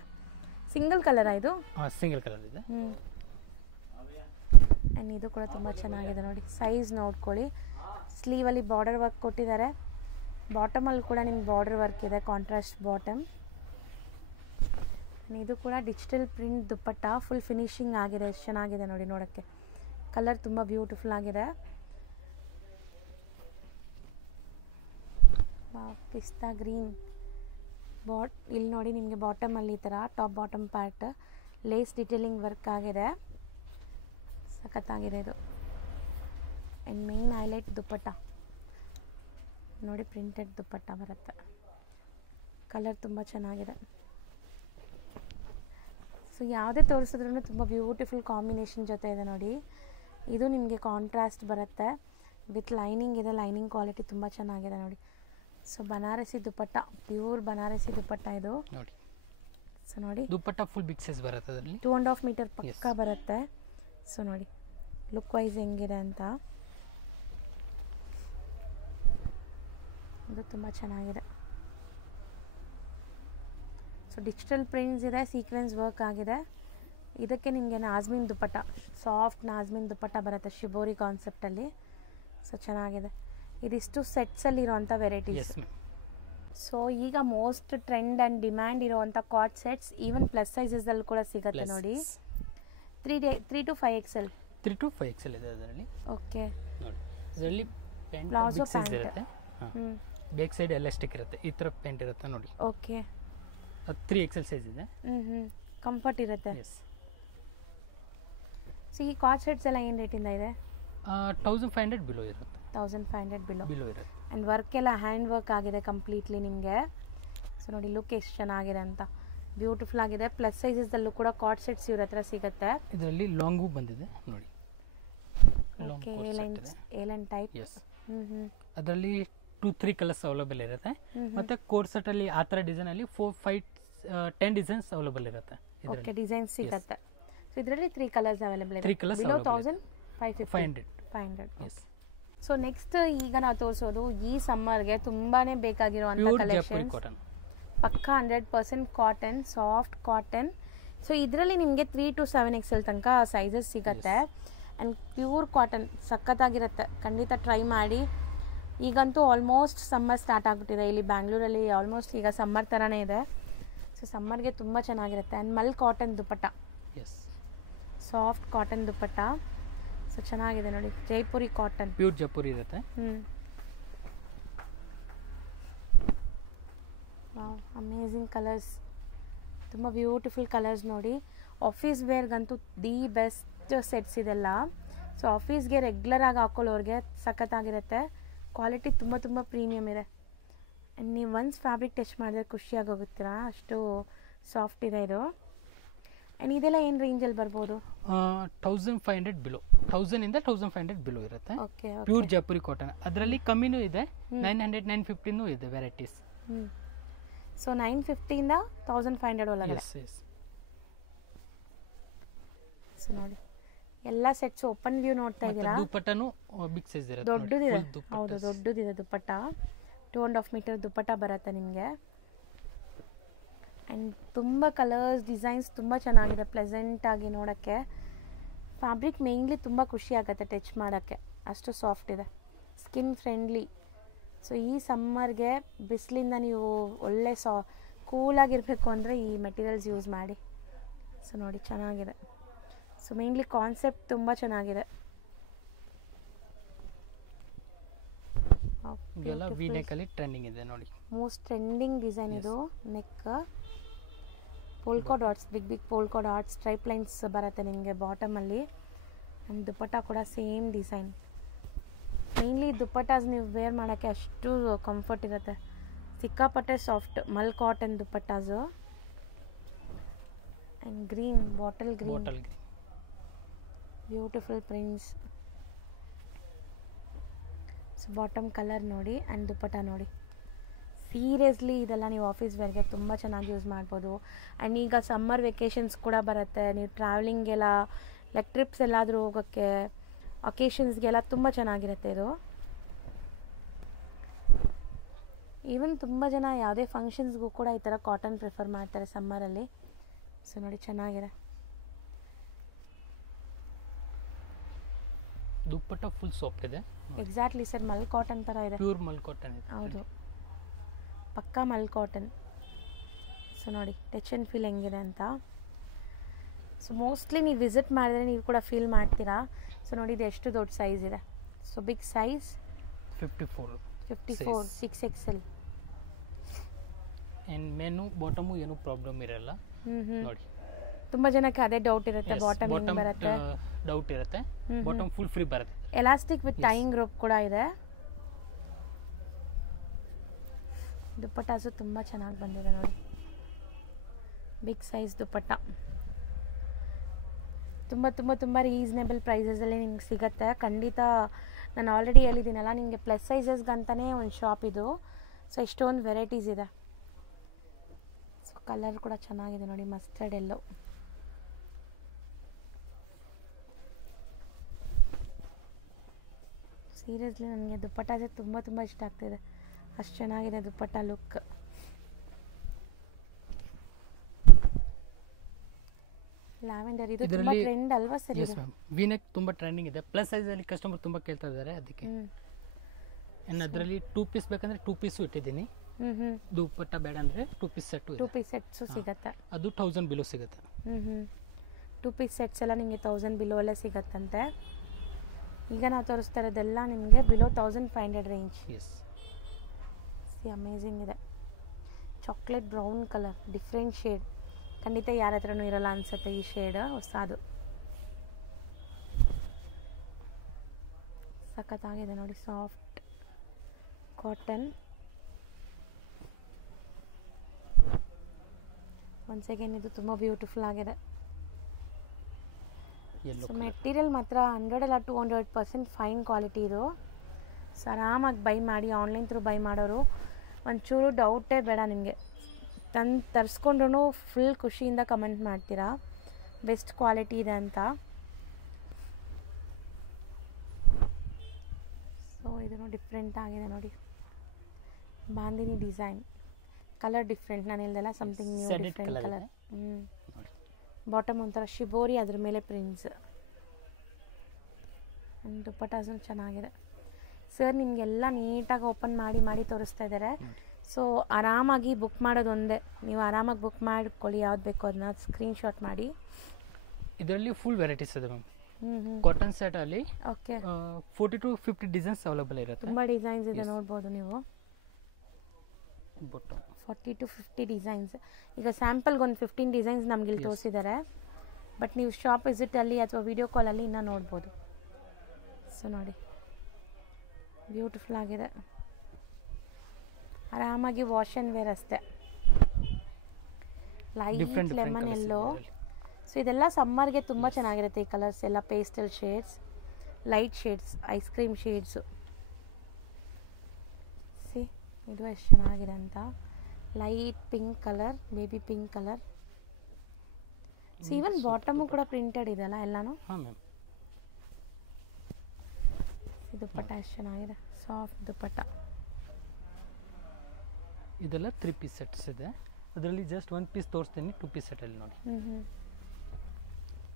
ಸಿಂಗಲ್ ಕಲರಾ ಇದು? ಸಿಂಗಲ್ ಕಲರ್ ಇದೆ. ಆ್ಯಂಡ್ ಇದು ಕೂಡ ತುಂಬ ಚೆನ್ನಾಗಿದೆ ನೋಡಿ. ಸೈಜ್ ನೋಡ್ಕೊಳ್ಳಿ. ಸ್ಲೀವಲ್ಲಿ ಬಾರ್ಡರ್ ವರ್ಕ್ ಕೊಟ್ಟಿದ್ದಾರೆ. ಬಾಟಮಲ್ಲಿ ಕೂಡ ನಿಮ್ಗೆ ಬಾರ್ಡರ್ ವರ್ಕ್ ಇದೆ, ಕಾಂಟ್ರಾಸ್ಟ್ ಬಾಟಮ್. ಇದು ಕೂಡ ಡಿಜಿಟಲ್ ಪ್ರಿಂಟ್ ದುಪ್ಪಟ್ಟ, ಫುಲ್ ಫಿನಿಶಿಂಗ್ ಆಗಿದೆ. ಎಷ್ಟು ಚೆನ್ನಾಗಿದೆ ನೋಡಿ ನೋಡೋಕ್ಕೆ. ಕಲರ್ ತುಂಬ ಬ್ಯೂಟಿಫುಲ್ ಆಗಿದೆ. ಪಿಸ್ತಾ ಗ್ರೀನ್ ಇಲ್ಲಿ ನೋಡಿ ನಿಮಗೆ ಬಾಟಮಲ್ಲಿ ಈ ಥರ top bottom part lace detailing work ಆಗಿದೆ, ಸಖತ್ತಾಗಿದೆ ಇದು. ಆ್ಯಂಡ್ ಮೇನ್ ಹೈಲೈಟ್ ದುಪ್ಪಟ್ಟ ನೋಡಿ, ಪ್ರಿಂಟೆಡ್ ದುಪ್ಪಟ್ಟ ಬರುತ್ತೆ. ಕಲರ್ ತುಂಬ ಚೆನ್ನಾಗಿದೆ. ಸೊ ಯಾವುದೇ ತೋರಿಸಿದ್ರೂ ತುಂಬ ಬ್ಯೂಟಿಫುಲ್ ಕಾಂಬಿನೇಷನ್ ಜೊತೆ ಇದೆ ನೋಡಿ. ಇದು ನಿಮಗೆ ಕಾಂಟ್ರಾಸ್ಟ್ ಬರುತ್ತೆ ವಿತ್ ಲೈನಿಂಗ್ ಇದೆ. ಲೈನಿಂಗ್ ಕ್ವಾಲಿಟಿ ತುಂಬ ಚೆನ್ನಾಗಿದೆ ನೋಡಿ. ಸೊ ಬನಾರಸಿ ದುಪ್ಪಟ್ಟ, ಪ್ಯೂರ್ ಬನಾರಸಿ ದುಪ್ಪಟ್ಟ ಇದು ನೋಡಿ. ಸೊ ನೋಡಿ ದುಪ್ಪಟ್ಟ ಫುಲ್ ಬಿಗ್ ಸೈಜ್ ಬರುತ್ತೆ, ಅದರಲ್ಲಿ 2.5 ಮೀಟರ್ ಪಕ್ಕ ಬರುತ್ತೆ. ಸೊ ನೋಡಿ ಲುಕ್ ವೈಸ್ ಹೆಂಗಿದೆ ಅಂತ. ಇದು ತುಂಬ ಚೆನ್ನಾಗಿದೆ. ಸೊ ಡಿಜಿಟಲ್ ಪ್ರಿಂಟ್ಸ್ ಇದೆ, ಸೀಕ್ವೆನ್ಸ್ ವರ್ಕ್ ಆಗಿದೆ. ಇದಕ್ಕೆ ನಿಮಗೆ ನಾಜ್ಮಿನ್ ದುಪ್ಪಟ್ಟ, ಸಾಫ್ಟ್ ನಾಜ್ಮಿನ್ ದುಪ್ಪಟ್ಟ ಬರುತ್ತೆ ಶಿಬೋರಿ ಕಾನ್ಸೆಪ್ಟಲ್ಲಿ. ಸೊ ಚೆನ್ನಾಗಿದೆ. ಇದಿಷ್ಟು ಸೆಟ್ಸಲ್ಲಿ ಇರೋವಂಥ ವೆರೈಟೀಸ್. ಸೊ ಈಗ ಮೋಸ್ಟ್ ಟ್ರೆಂಡ್ ಆ್ಯಂಡ್ ಡಿಮ್ಯಾಂಡ್ ಇರೋವಂಥ ಕಾಟ್ ಸೆಟ್ಸ್ ಈವನ್ ಪ್ಲಸ್ ಸೈಜಸಲ್ಲಿ ಕೂಡ ಸಿಗುತ್ತೆ ನೋಡಿ. 3 to 5XL. 3 to 5XL ಇದೆ ಅದರಲ್ಲಿ. ಓಕೆ. ನೋಡಿ ಇದರಲ್ಲಿ ಪ್ಯಾಂಟ್ ಪ್ಲಾಜೋ ಸೈಜ್ ಇರುತ್ತೆ. ಬ್ಯಾಕ್ ಸೈಡ್ ಎಲಾಸ್ಟಿಕ್ ಇರುತ್ತೆ, ಈ ಥರ ಪ್ಯಾಂಟ್ ಇರುತ್ತೆ ನೋಡಿ. ಓಕೆ. ಅದು 3XL ಸೈಜ್ ಇದೆ. ಕಂಫರ್ಟ್ ಇರುತ್ತೆ. ಎಸ್. ಸೊ ಈ ಕಾಟ್ ಸೆಟ್ಸ್ ಎಲ್ಲ ಏನು ರೇಟಿಂದ ಇದೆ? 1500 ಬಿಲೋ ಇರುತ್ತೆ. 1500 ಬಿಲೋ ಇರುತ್ತೆ. ಆ್ಯಂಡ್ ವರ್ಕ್ ಎಲ್ಲ ಹ್ಯಾಂಡ್ ವರ್ಕ್ ಆಗಿದೆ ಕಂಪ್ಲೀಟ್ಲಿ ನಿಮಗೆ. ಸೊ ನೋಡಿ ಲುಕ್ ಎಷ್ಟು ಚೆನ್ನಾಗಿದೆ ಅಂತ, ಬ್ಯೂಟಿಫುಲ್ ಆಗಿದೆ. ಪ್ಲಸ್ ಸೈಜಸ್ದಲ್ಲೂ ಕೂಡ ಕಾಟ್ ಸೆಟ್ಸ್ ಇವ್ರ ಹತ್ರ ಸಿಗುತ್ತೆ. ಇದರಲ್ಲಿ ಲಾಂಗು ಬಂದಿದೆ ನೋಡಿ. Okay, A-line type. ಅದರಲ್ಲಿ 2-3 ಕಲರ್ಸ್ ಅವೈಲೇಬಲ್ ಇರುತ್ತೆ. ಮತ್ತೆ ಕೋರ್ ಸೆಟ್ ಅಲ್ಲಿ ಆ ಥರ ಡಿಸೈನ್ ಅಲ್ಲಿ 4-5-10 ಡಿಸೈನ್ಸ್ ಅವೈಲೇಬಲ್ ಇರುತ್ತೆ. ಓಕೆ, ಡಿಸೈನ್ ಸಿಗುತ್ತೆ. ಸೊ ಇದರಲ್ಲಿ 3 ಕಲರ್ಸ್ ಅವೈಲೇಬಲ್ ಇದೆ. 3 colours below 1500. Yes. So next ಈಗ ನಾವು ತೋರಿಸೋದು ಈ ಸಮ್ಮರ್ಗೆ ತುಂಬಾನೇ ಬೇಕಾಗಿರುವಂಥ ಕಲೆಕ್ಷನ್. ಪಕ್ಕ 100% ಕಾಟನ್, ಸಾಫ್ಟ್ ಕಾಟನ್. ಸೊ ಇದರಲ್ಲಿ ನಿಮಗೆ 3 to 7XL ತನಕ ಸೈಜಸ್ ಸಿಗುತ್ತೆ. ಆ್ಯಂಡ್ ಪ್ಯೂರ್ ಕಾಟನ್ ಸಖತ್ತಾಗಿರುತ್ತೆ, ಖಂಡಿತ ಟ್ರೈ ಮಾಡಿ. ಈಗಂತೂ ಆಲ್ಮೋಸ್ಟ್ ಸಮ್ಮರ್ ಸ್ಟಾರ್ಟ್ ಆಗಿಬಿಟ್ಟಿದೆ ಇಲ್ಲಿ ಬ್ಯಾಂಗ್ಳೂರಲ್ಲಿ. ಆಲ್ಮೋಸ್ಟ್ ಈಗ ಸಮ್ಮರ್ ಥರನೇ ಇದೆ. ಸೊ ಸಮ್ಮರ್ಗೆ ತುಂಬ ಚೆನ್ನಾಗಿರುತ್ತೆ. And mul cotton dupatta, soft cotton dupatta. So ಚೆನ್ನಾಗಿದೆ ನೋಡಿ, ಜೈಪುರಿ ಕಾಟನ್, ಪ್ಯೂರ್ ಜೈಪುರಿ ಇರುತ್ತೆ. ವಾವ್, ಅಮೇಝಿಂಗ್ ಕಲರ್ಸ್, ತುಂಬ ಬ್ಯೂಟಿಫುಲ್ ಕಲರ್ಸ್ ನೋಡಿ. ಆಫೀಸ್ ವೇರ್ಗಂತೂ ದಿ ಬೆಸ್ಟ್ ಸೆಟ್ಸ್ ಇದೆಲ್ಲ. ಸೊ ಆಫೀಸ್ಗೆ ರೆಗ್ಯುಲರ್ ಆಗಿ ಹಾಕೊಳ್ಳೋರಿಗೆ ಸಖತ್ತಾಗಿರುತ್ತೆ. ಕ್ವಾಲಿಟಿ ತುಂಬ ತುಂಬ ಪ್ರೀಮಿಯಮ್ ಇದೆ. ನೀವು ಒನ್ಸ್ ಫ್ಯಾಬ್ರಿಕ್ ಟಚ್ ಮಾಡಿದ್ರೆ ಖುಷಿಯಾಗೋಗುತ್ತೀರಾ, ಅಷ್ಟು ಸಾಫ್ಟ್ ಇದೆ ಇದು. ಆ್ಯಂಡ್ ಇದೆಲ್ಲ ಏನು ರೇಂಜಲ್ಲಿ ಬರ್ಬೋದು? 1500 ಬಿಲೋ, 1000 ಇಂದ 1500 ಬಿಲೋ ಇರುತ್ತೆ. Okay, pure Jaipuri cotton. ಅದರಲ್ಲಿ ಕಮ್ಮಿನೂ ಇದೆ, 900 950 ಇದೆ ವೆರೈಟೀಸ್. ಸೊ 950ಇಂದ 1500 ಒಳಗಡೆ. ಸೊ ನೋಡಿ ಎಲ್ಲ ಸೆಟ್ಸ್ ಓಪನ್ ವ್ಯೂ ನೋಡ್ತಾ ಇದ್ದೀರಾ. ದುಪ್ಪಟ್ಟನು ಬಿಗ್ ಸೈಜ್ ಇರುತ್ತೆ, ದೊಡ್ಡದಿದೆ. ಹೌದು, ದೊಡ್ಡದಿದೆ ದುಪ್ಪಟ್ಟ. 2.5 ಮೀಟರ್ ದುಪ್ಪಟ್ಟ ಬರುತ್ತೆ ನಿಮಗೆ. ಆ್ಯಂಡ್ ತುಂಬ ಕಲರ್ಸ್, ಡಿಸೈನ್ಸ್ ತುಂಬ ಚೆನ್ನಾಗಿದೆ, ಪ್ಲೆಸೆಂಟಾಗಿ ನೋಡೋಕ್ಕೆ. ಫ್ಯಾಬ್ರಿಕ್ ಮೇಯ್ನ್ಲಿ ತುಂಬ ಖುಷಿ ಆಗುತ್ತೆ ಟಚ್ ಮಾಡೋಕ್ಕೆ, ಅಷ್ಟು ಸಾಫ್ಟ್ ಇದೆ, ಸ್ಕಿನ್ ಫ್ರೆಂಡ್ಲಿ. ಸೊ ಈ ಸಮ್ಮರ್ಗೆ ಬಿಸಿಲಿಂದ ನೀವು ಒಳ್ಳೆ ಕೂಲಾಗಿರಬೇಕು ಅಂದರೆ ಈ ಮೆಟೀರಿಯಲ್ಸ್ ಯೂಸ್ ಮಾಡಿ. ಸೊ ನೋಡಿ ಚೆನ್ನಾಗಿದೆ. ಸೊ ಮೇಯ್ನ್ಲಿ ಕಾನ್ಸೆಪ್ಟ್ ತುಂಬ ಚೆನ್ನಾಗಿದೆ. ಇದೆಲ್ಲ ವಿ ನೆಕ್ ಅಲ್ಲಿ ಟ್ರೆಂಡಿಂಗ್ ಇದೆ ನೋಡಿ. ಮೋಸ್ಟ್ ಟ್ರೆಂಡಿಂಗ್ ಡಿಸೈನ್ ಇದು. Neck polka dots, big big polka dots, stripe lines ಬರುತ್ತೆ ನಿಮಗೆ ಬಾಟಮಲ್ಲಿ. ಆ್ಯಂಡ್ ದುಪ್ಪಟ್ಟ ಕೂಡ ಸೇಮ್ ಡಿಸೈನ್. ಮೇಯ್ನ್ಲಿ ದುಪ್ಪಟ್ಟಾಸ್ ನೀವು ವೇರ್ ಮಾಡೋಕ್ಕೆ ಅಷ್ಟು ಕಂಫರ್ಟ್ ಇರುತ್ತೆ, ಸಿಕ್ಕಾಪಟ್ಟೆ ಸಾಫ್ಟ್ ಮಲ್ ಕಾಟನ್ ದುಪ್ಪಟ್ಟಾಸು. And green, bottle green, beautiful prints. So bottom colour ನೋಡಿ ಆ್ಯಂಡ್ ದುಪ್ಪಟ್ಟ ನೋಡಿ. ಸೀರಿಯಸ್ಲಿ ಇದೆಲ್ಲ ನೀವು ಆಫೀಸ್ ವೇರ್ಗೆ ತುಂಬ ಚೆನ್ನಾಗಿ ಯೂಸ್ ಮಾಡ್ಬೋದು. ಆ್ಯಂಡ್ ಈಗ ಸಮ್ಮರ್ ವೆಕೇಷನ್ಸ್ ಕೂಡ ಬರುತ್ತೆ, ನೀವು ಟ್ರಾವೆಲಿಂಗೆಲ್ಲ ಲೈಕ್ ಟ್ರಿಪ್ಸ್ ಎಲ್ಲಾದರೂ ಹೋಗೋಕ್ಕೆ, ಅಕೇಶನ್ಸ್ಗೆಲ್ಲ ತುಂಬ ಚೆನ್ನಾಗಿರುತ್ತೆ ಇದು. ಈವನ್ ತುಂಬ ಜನ ಯಾವುದೇ ಫಂಕ್ಷನ್ಸ್ಗೂ ಕೂಡ ಈ ಥರ ಕಾಟನ್ ಪ್ರಿಫರ್ ಮಾಡ್ತಾರೆ ಸಮ್ಮರಲ್ಲಿ. ಸೊ ನೋಡಿ ಚೆನ್ನಾಗಿದೆ. ದುಪ್ಪಟ್ಟ ಫುಲ್ ಸಾಫ್ಟ್ ಇದೆ. ಎಕ್ಸಾಕ್ಟ್ಲಿ ಸರ್, ಮಲ್ ಕಾಟನ್ ಥರ ಇದೆ. ಪ್ಯೂರ್ ಮಲ್ ಕಾಟನ್ ಇದೆ. ಹೌದು, ಪಕ್ಕಾ ಮಲ್ ಕಾಟನ್. ಸೊ ನೋಡಿ ಟಚ್ ಆ್ಯಂಡ್ ಫೀಲ್ ಹೆಂಗಿದೆ ಅಂತ. ಸೊ ಮೋಸ್ಟ್ಲಿ ನೀವು ವಿಸಿಟ್ ಮಾಡಿದ್ರೆ ನೀವು ಕೂಡ ಫೀಲ್ ಮಾಡ್ತೀರಾ. ಸೊ ನೋಡಿ ಇದು ಎಷ್ಟು ದೊಡ್ಡ ಸೈಜ್ ಇದೆ. So big size 54 6XL. And main bottom ಏನು ಪ್ರಾಬ್ಲಮ್ ಇರಲ್ಲ ನೋಡಿ. ತುಂಬ ಜನಕ್ಕೆ ಅದೇ ಡೌಟ್ ಇರುತ್ತೆ, ಬಾಟಮ್ ಹೆಂಗೆ ಬರುತ್ತೆ ಡೌಟ್ ಇರುತ್ತೆ. ಬಾಟಮ್ ಫುಲ್ ಫ್ರೀ ಬರುತ್ತೆ. ಎಲಾಸ್ಟಿಕ್ ವಿತ್ ಟೈಯಿಂಗ್ ರೋಪ್ ಕೂಡ ಇದೆ. ದುಪ್ಪಟ್ಟಾಸು ತುಂಬ ಚೆನ್ನಾಗಿ ಬಂದಿದೆ ನೋಡಿ. ಬಿಗ್ ಸೈಜ್ ದುಪ್ಪಟ್ಟ ತುಂಬ ತುಂಬ ತುಂಬ ರೀಸನೇಬಲ್ ಪ್ರೈಸಸಲ್ಲಿ ನಿಮ್ಗೆ ಸಿಗುತ್ತೆ ಖಂಡಿತ. ನಾನು ಆಲ್ರೆಡಿ ಹೇಳಿದ್ದೀನಲ್ಲ ನಿಮಗೆ ಪ್ಲಸ್ ಸೈಜಸ್ಗಂತಲೇ ಒಂದು ಶಾಪ್ ಇದು. ಸೊ ಇಷ್ಟೊಂದು ವೆರೈಟೀಸ್ ಇದೆ. ಸೊ ಕಲರ್ ಕೂಡ ಚೆನ್ನಾಗಿದೆ ನೋಡಿ, ಮಸ್ಟರ್ಡ್ ಎಲ್ಲೋ. ಸೀರಿಯಸ್ಲಿ ನನಗೆ ದುಪ್ಪಟ್ಟಾಸೆ ತುಂಬ ತುಂಬ ಇಷ್ಟ ಆಗ್ತಿದೆ, ಅಷ್ಟು ಚೆನ್ನಾಗಿದೆ ದುಪ್ಪಟ್ಟ ಲುಕ್. ಲ್ಯಾವೆಂಡರ್ ಇದು ತುಂಬಾ ಟ್ರೆಂಡ್ ಅಲ್ವಾ sir? Yes ma'am, V neck ತುಂಬಾ ಟ್ರೆಂಡಿಂಗ್ ಇದೆ. ಪ್ಲಸ್ ಸೈಜ್ ಅಲ್ಲಿ ಕಸ್ಟಮರ್ ತುಂಬಾ ಕೇಳ್ತಾ ಇದ್ದಾರೆ, ಅದಕ್ಕೆ ಅದರಲ್ಲಿ 2 ಪೀಸ್ ಬೇಕಂದ್ರೆ 2 ಪೀಸು ಇಟ್ಟಿದ್ದೀನಿ. ದುಪ್ಪಟ್ಟ ಬೇಡ ಅಂದ್ರೆ 2 ಪೀಸ್ ಸೆಟ್, 2 ಪೀಸ್ ಸೆಟ್ಸ್ ಸಿಗುತ್ತೆ. ಅದು 1000 ಬಿಲೋ ಸಿಗುತ್ತೆ. 2 ಪೀಸ್ ಸೆಟ್ಸ್ ಎಲ್ಲ ನಿಮಗೆ 1000 ಬಿಲೋ ಅಲ್ಲೇ ಸಿಗತ್ತಂತೆ. ಈಗ ನಾವು ತೋರಿಸ್ತಾ ಇರೋದೆಲ್ಲ ನಿಮಗೆ below 1500 range. Yes, see amazing ಇದೆ. Chocolate brown colour, different shade. ಖಂಡಿತ ಯಾರ ಹತ್ರನೂ ಇರೋಲ್ಲ ಅನ್ಸುತ್ತೆ ಈ ಶೇಡ್, ಹೊಸದು ಸಖತ್ತಾಗಿದೆ ನೋಡಿ. Soft cotton. ಒನ್ಸ್ ಅಗೇನ್ ಇದು ತುಂಬ ಬ್ಯೂಟಿಫುಲ್ ಆಗಿದೆ. ಸೊ ಮೆಟೀರಿಯಲ್ ಮಾತ್ರ 100 ಅಲ್ಲ 200% ಫೈನ್ ಕ್ವಾಲಿಟಿ ಇದು. ಸೊ ಆರಾಮಾಗಿ ಬೈ ಮಾಡಿ. ಆನ್ಲೈನ್ ಥ್ರೂ ಬೈ ಮಾಡೋರು ಒಂಚೂರು ಡೌಟೇ ಬೇಡ ನಿಮಗೆ. ತರಿಸ್ಕೊಂಡ್ರೂ ಫುಲ್ ಖುಷಿಯಿಂದ ಕಮೆಂಟ್ ಮಾಡ್ತೀರಾ ಬೆಸ್ಟ್ ಕ್ವಾಲಿಟಿ ಇದೆ ಅಂತ. ಸೊ ಇದನ್ನು ಡಿಫ್ರೆಂಟ್ ಆಗಿದೆ ನೋಡಿ, ಬಾಂದಿನಿ ಡಿಸೈನ್. ಕಲರ್ ಡಿಫ್ರೆಂಟ್, ನಾನು ಹೇಳ್ದಲ್ಲ something new different colour. Bottom ಒಂಥರ ಶಿಬೋರಿ, ಅದ್ರ ಮೇಲೆ ಪ್ರಿಂಟ್ಸ್. ದುಪ್ಪಟ್ಟಾಸು ಚೆನ್ನಾಗಿದೆ. ಸರ್ ನಿಮಗೆಲ್ಲ ನೀಟಾಗಿ ಓಪನ್ ಮಾಡಿ ಮಾಡಿ ತೋರಿಸ್ತಾ ಇದ್ದಾರೆ. ಸೊ ಆರಾಮಾಗಿ ಬುಕ್ ಮಾಡೋದು ಒಂದೇ, ನೀವು ಆರಾಮಾಗಿ ಬುಕ್ ಮಾಡ್ಕೊಳ್ಳಿ. ಯಾವ್ದು ಬೇಕೋ ಅದನ್ನ ಸ್ಕ್ರೀನ್ಶಾಟ್ ಮಾಡಿ. ಇದರಲ್ಲಿ ಫುಲ್ ವೆರೈಟೀಸ್ ಇದೆ ಮ್ಯಾಮ್. ಕಾಟನ್ ಸೆಟ್ ಅಲ್ಲಿ ಓಕೆ 40 to 50 ಡಿಸೈನ್ಸ್ ಅವೈಲೇಬಲ್ ಇರುತ್ತೆ. ತುಂಬ ಡಿಸೈನ್ಸ್ ಇದೆ, ನೋಡ್ಬೋದು ನೀವು. ಬೊಟ್ಟು 40 to 50 ಡಿಸೈನ್ಸ್. ಈಗ ಸ್ಯಾಂಪಲ್ಗೆ ಒಂದು 15 ಡಿಸೈನ್ಸ್ ನಮ್ಗೆ ಇಲ್ಲಿ ತೋರಿಸಿದ್ದಾರೆ. ಬಟ್ ನೀವು ಶಾಪ್ ವಿಸಿಟಲ್ಲಿ ಅಥವಾ ವಿಡಿಯೋ ಕಾಲಲ್ಲಿ ಇನ್ನೂ ನೋಡ್ಬೋದು. ಸೊ ನೋಡಿ, ಬ್ಯೂಟಿಫುಲ್ ಆಗಿದೆ. ಆರಾಮಾಗಿ ವಾಶ್ ಆ್ಯಂಡ್ ವೇರ್ ಅಷ್ಟೇ. ಲೈಟ್ ಲೆಮನ್ ಎಲ್ಲೋ. ಸೊ ಇದೆಲ್ಲ ಸಮ್ಮರ್ಗೆ ತುಂಬ ಚೆನ್ನಾಗಿರುತ್ತೆ. ಈ ಕಲರ್ಸ್ ಎಲ್ಲ pastel shades, light shades, ice cream shades. C ಇದು ಎಷ್ಟು ಚೆನ್ನಾಗಿದೆ ಅಂತ. Light pink colour, baby pink colour. So even bottom ಕೂಡ ಪ್ರಿಂಟೆಡ್ ಇದೆಲ್ಲ ಎಲ್ಲಾನು. ದುಪ್ಪಟ್ಟ ಎಷ್ಟು ಚೆನ್ನಾಗಿದೆ, ಸಾಫ್ಟ್ ದುಪ್ಪಟ್ಟ. ಇದೆಲ್ಲ 3 ಪೀಸ್ ಸೆಟ್ಸ್ ಇದೆ. ಅದರಲ್ಲಿ ಜಸ್ಟ್ 1 ಪೀಸ್ ತೋರಿಸ್ತೀನಿ. 2 ಪೀಸ್ ಸೆಟ್ಟಲ್ಲಿ ನೋಡಿ,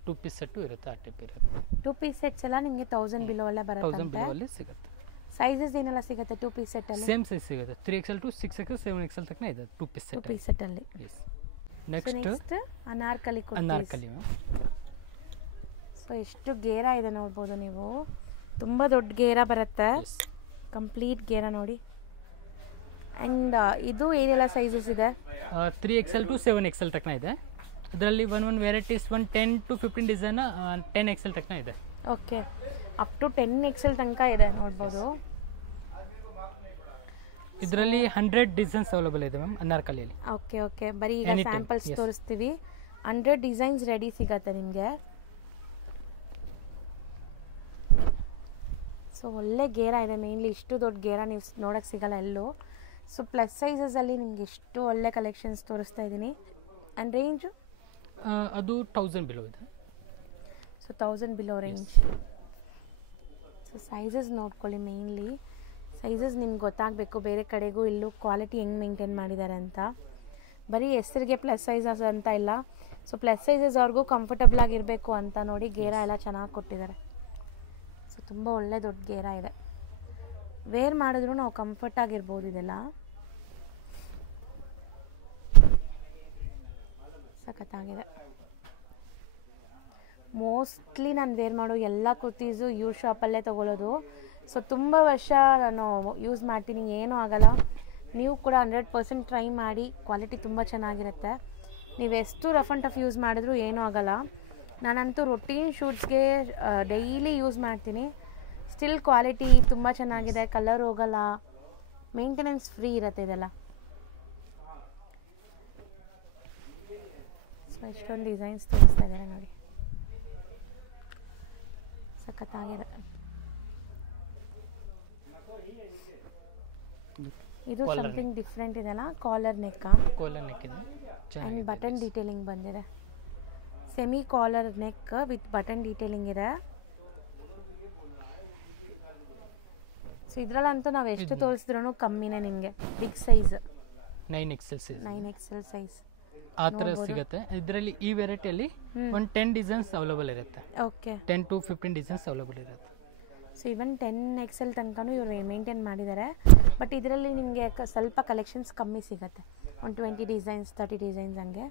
2 ಪೀಸ್ ಸೆಟ್ಟು ಇರುತ್ತೆ. ಆ ಟೈಪ್ ಇರುತ್ತೆ. 2 ಪೀಸ್ ಸೆಟ್ಸ್ ಎಲ್ಲ ನಿಮಗೆ 1000 ಬಿಲೋ ಅಲ್ಲೇ ಬರುತ್ತೆ. 1000 ಬಿಲೋ ಅಲ್ಲಿ ಸಿಗುತ್ತೆ. ಸೈಜಸ್ ಏನೆಲ್ಲ ಸಿಗುತ್ತೆ 2 ಪೀಸ್ ಸೆಟ್ ಅಲ್ಲಿ? ಸೇಮ್ ಸೈಜ್ ಸಿಗುತ್ತೆ. 3XL to 6XL 7XL ತನಕ ಇದೆ 2 ಪೀಸ್ ಸೆಟ್. 2 ಪೀಸ್ ಸೆಟ್ ಅಲ್ಲಿ. Yes. Next anarkali kurtis. Anarkali ma'am. So ಎಷ್ಟು ಗೇರ ಇದೆ ನೋಡ್ಬೋದು ನೀವು. ತುಂಬ ದೊಡ್ಡ ಗೇರ ಬರುತ್ತೆ. ಕಂಪ್ಲೀಟ್ ಗೇರ ನೋಡಿ. ಆ್ಯಂಡ್ ಇದು ಏನೆಲ್ಲ ಸೈಜಸ್ ಇದೆ? 3XL to 7XL ತನಕ ಇದೆ. ಅದರಲ್ಲಿ one varieties 10 to 15 design 10XL ತನಕ ಇದೆ. ಓಕೆ, ಅಪ್ ಟು 10XL ತನಕ ಇದೆ ನೋಡ್ಬೋದು. ಇದರಲ್ಲಿ 100 ಡಿಸೈನ್ಸ್ ಅವೈಲೇಬಲ್ ಇದೆ ಮ್ಯಾಮ್ ಅನಾರ್ಕಲಿಯಲ್ಲಿ. ಓಕೆ ಓಕೆ, ಬರೀ ಈಗ ಸ್ಯಾಂಪಲ್ಸ್ ತೋರಿಸ್ತೀವಿ. 100 ಡಿಸೈನ್ಸ್ ರೆಡಿ ಸಿಗತ್ತೆ ನಿಮಗೆ. ಸೊ ಒಳ್ಳೆ ಗೇರ ಇದೆ. ಮೇನ್ಲಿ ಇಷ್ಟು ದೊಡ್ಡ ಗೇರ ನೀವು ನೋಡೋಕ್ಕೆ ಸಿಗಲ್ಲ ಎಲ್ಲೂ. ಸೊ ಪ್ಲಸ್ ಸೈಜಸಲ್ಲಿ ನಿಮ್ಗೆ ಎಷ್ಟು ಒಳ್ಳೆ ಕಲೆಕ್ಷನ್ಸ್ ತೋರಿಸ್ತಾ ಇದ್ದೀನಿ. ಆ್ಯಂಡ್ ರೇಂಜು ಅದು 1000 ಬಿಲೋ ಇದೆ. So 1000 below range. So sizes ನೋಡ್ಕೊಳ್ಳಿ. ಮೇನ್ಲಿ ಸೈಜಸ್ ನಿಮ್ಗೆ ಗೊತ್ತಾಗಬೇಕು, ಬೇರೆ ಕಡೆಗೂ ಇಲ್ಲೂ ಕ್ವಾಲಿಟಿ ಹೆಂಗೆ ಮೇಂಟೈನ್ ಮಾಡಿದ್ದಾರೆ ಅಂತ. ಬರೀ ಹೆಸರಿಗೆ ಪ್ಲಸ್ ಸೈಜಸ್ ಅಂತ ಇಲ್ಲ. ಸೊ ಪ್ಲಸ್ ಸೈಜಸ್ ಅವ್ರಿಗೂ ಕಂಫರ್ಟಬಲ್ ಆಗಿರಬೇಕು ಅಂತ ನೋಡಿ ಗೇರ ಎಲ್ಲ ಚೆನ್ನಾಗಿ ಕೊಟ್ಟಿದ್ದಾರೆ. ಸೊ ತುಂಬ ಒಳ್ಳೆ ದೊಡ್ಡ ಗೇರ ಇದೆ. ವೇರ್ ಮಾಡಿದ್ರು ನಾವು ಕಂಫರ್ಟ್ ಆಗಿರ್ಬೋದು. ಇದೆಲ್ಲ ಸಖತ್ತಾಗಿದೆ. ಮೋಸ್ಟ್ಲಿ ನಾನು ವೇರ್ ಮಾಡೋ ಎಲ್ಲ ಕುರ್ತೀಸು ಯೂ ಶಾಪಲ್ಲೇ ತೊಗೊಳ್ಳೋದು. ಸೊ ತುಂಬ ವರ್ಷ ನಾನು ಯೂಸ್ ಮಾಡ್ತೀನಿ, ಏನೂ ಆಗಲ್ಲ. ನೀವು ಕೂಡ 100% ಟ್ರೈ ಮಾಡಿ. ಕ್ವಾಲಿಟಿ ತುಂಬ ಚೆನ್ನಾಗಿರುತ್ತೆ. ನೀವು ಎಷ್ಟು ರಫ್ ಆ್ಯಂಡ್ ಟಫ್ ಯೂಸ್ ಮಾಡಿದ್ರೂ ಏನೂ ಆಗಲ್ಲ. ನಾನಂತೂ ರೊಟೀನ್ ಶೂಟ್ಸ್ಗೆ ಡೈಲಿ ಯೂಸ್ ಮಾಡ್ತೀನಿ. ಸ್ಟಿಲ್ ಕ್ವಾಲಿಟಿ ತುಂಬ ಚೆನ್ನಾಗಿದೆ. ಕಲರ್ ಹೋಗಲ್ಲ, ಮೇಂಟೆನೆನ್ಸ್ ಫ್ರೀ ಇರುತ್ತೆ ಇದೆಲ್ಲ. ಸೊ ಎಷ್ಟೊಂದು ಡಿಸೈನ್ಸ್ ತೋರಿಸ್ತಾ ಇದ್ದಾರೆ ನೋಡಿ, ಸಖತ್ತಾಗಿದೆ. ಇದು ಸಮಥಿಂಗ್ ಡಿಫ್ರೆಂಟ್ ಇದೆಲ್ಲ. ಕಾಲರ್ ನೆಕ್ ಇದೆ ಆ್ಯಂಡ್ ಬಟನ್ ಡೀಟೇಲಿಂಗ್ ಬಂದಿದೆ. Semi collar neck with button detailing ಇದೆ. ಸೊ ಇದರಲ್ಲಂತೂ ನಾವು ಎಷ್ಟು ತೋರಿಸಿದ್ರೂ ಕಮ್ಮಿನೇ ನಿಮಗೆ. ಬಿಗ್ ಸೈಜ್ 9XL ಸೈಜ್ ಆ ಥರ ಸಿಗುತ್ತೆ. ಇದರಲ್ಲಿ ಈ ವೆರೈಟಿಯಲ್ಲಿ 10 ಡಿಸೈನ್ಸ್ ಅವೈಲೇಬಲ್ ಇರುತ್ತೆ. ಓಕೆ, 10 to 15 ಡಿಸೈನ್ಸ್ ಅವೈಲೇಬಲ್ ಇರುತ್ತೆ. ಸೊ ಇವನ್ 10XL ತನಕನೂ ಇವರು ಮೇಂಟೈನ್ ಮಾಡಿದ್ದಾರೆ. ಬಟ್ ಇದರಲ್ಲಿ ನಿಮಗೆ ಸ್ವಲ್ಪ ಕಲೆಕ್ಷನ್ಸ್ ಕಮ್ಮಿ ಸಿಗುತ್ತೆ. ಒಂದು 20 ಡಿಸೈನ್ಸ್ 30 ಡಿಸೈನ್ಸ್ ಹಂಗೆ.